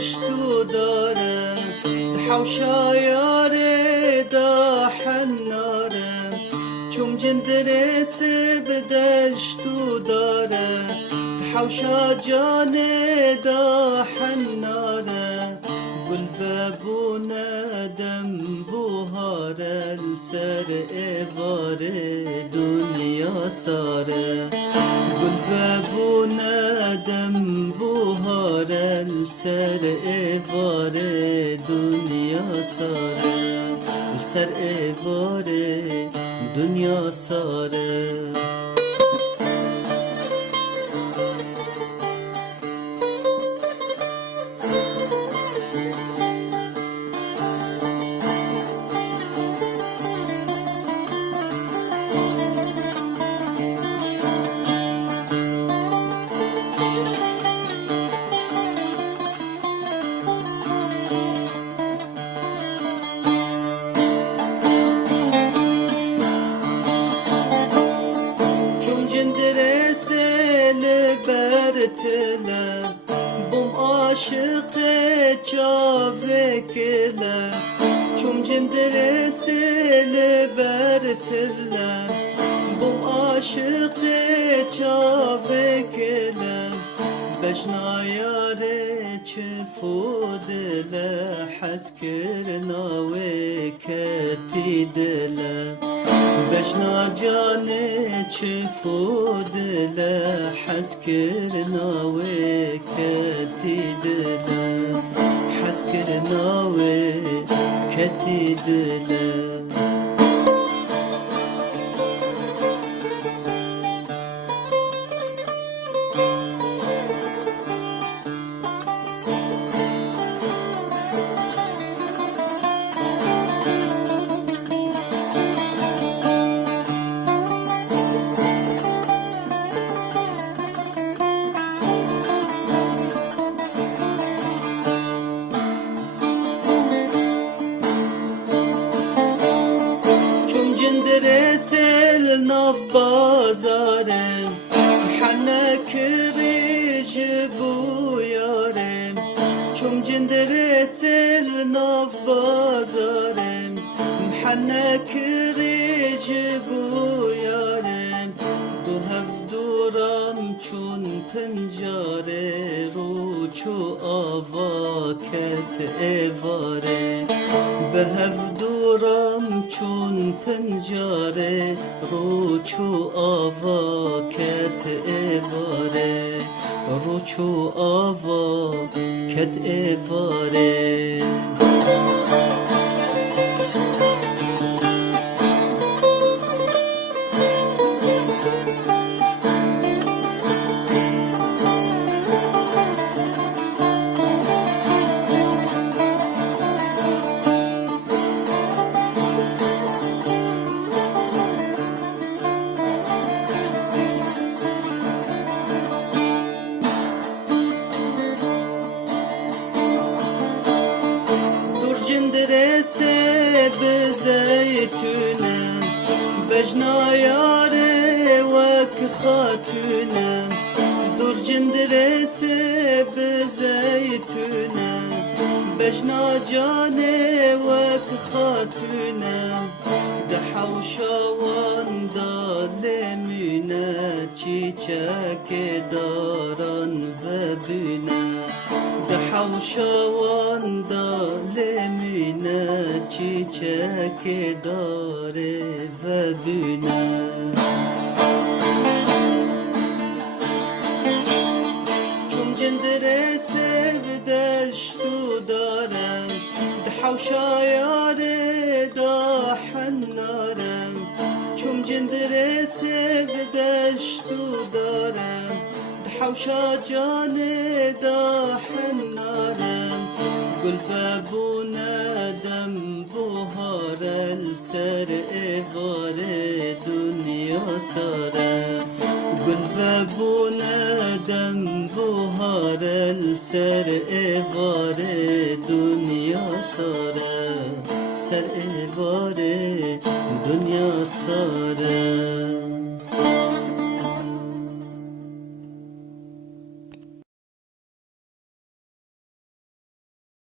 دشتو داره حوشا یاره دا حناره چوم جندرس بدشتو داره حوشا جانه دا حناره قل بونا دم بوهار السر إيوار دنيا ساره قل بونا دم بوهار السر إيوار دنيا ساره السر إيوار دنيا ساره برتله بوم عاشق جاوکله چوم جندرسل برتله بوم عاشق جاوکله بجنا یاره چفودله حس کرنا و کتی دله بجنا جانه چفودله حس کرنا و کتی دله حس کرنا و کتی دله رسل ناف بازارم حنك ريج بويارم چوم جند رسل ناف بازارم حنك ريج بويارم دو هف دورم چون پنجاره رو چو آوا کت ایواره به هف دورم چون پنجاره رو چو آوا کت ایواره رو چو آوا کت ایواره درسه بزيتونه بجنا ياري وك خاتونه دور جندرسه بزيتونه بجنا جاني وك خاتونه دحوشا واندا لمينه چيچك داران وبينه دحوشا واندا لمينه چيچك داره وبينه چون جندرسه بدشتو دارم دحوشا ياري دا حنارم چون جندرسه بدشتو دارم دحوشا جاني دا حنارم قل فابونا دم بوهار السر إيوار دنيا ساره قل فابونا دم بوهار السر إيوار دنيا ساره سر إيوار دنيا ساره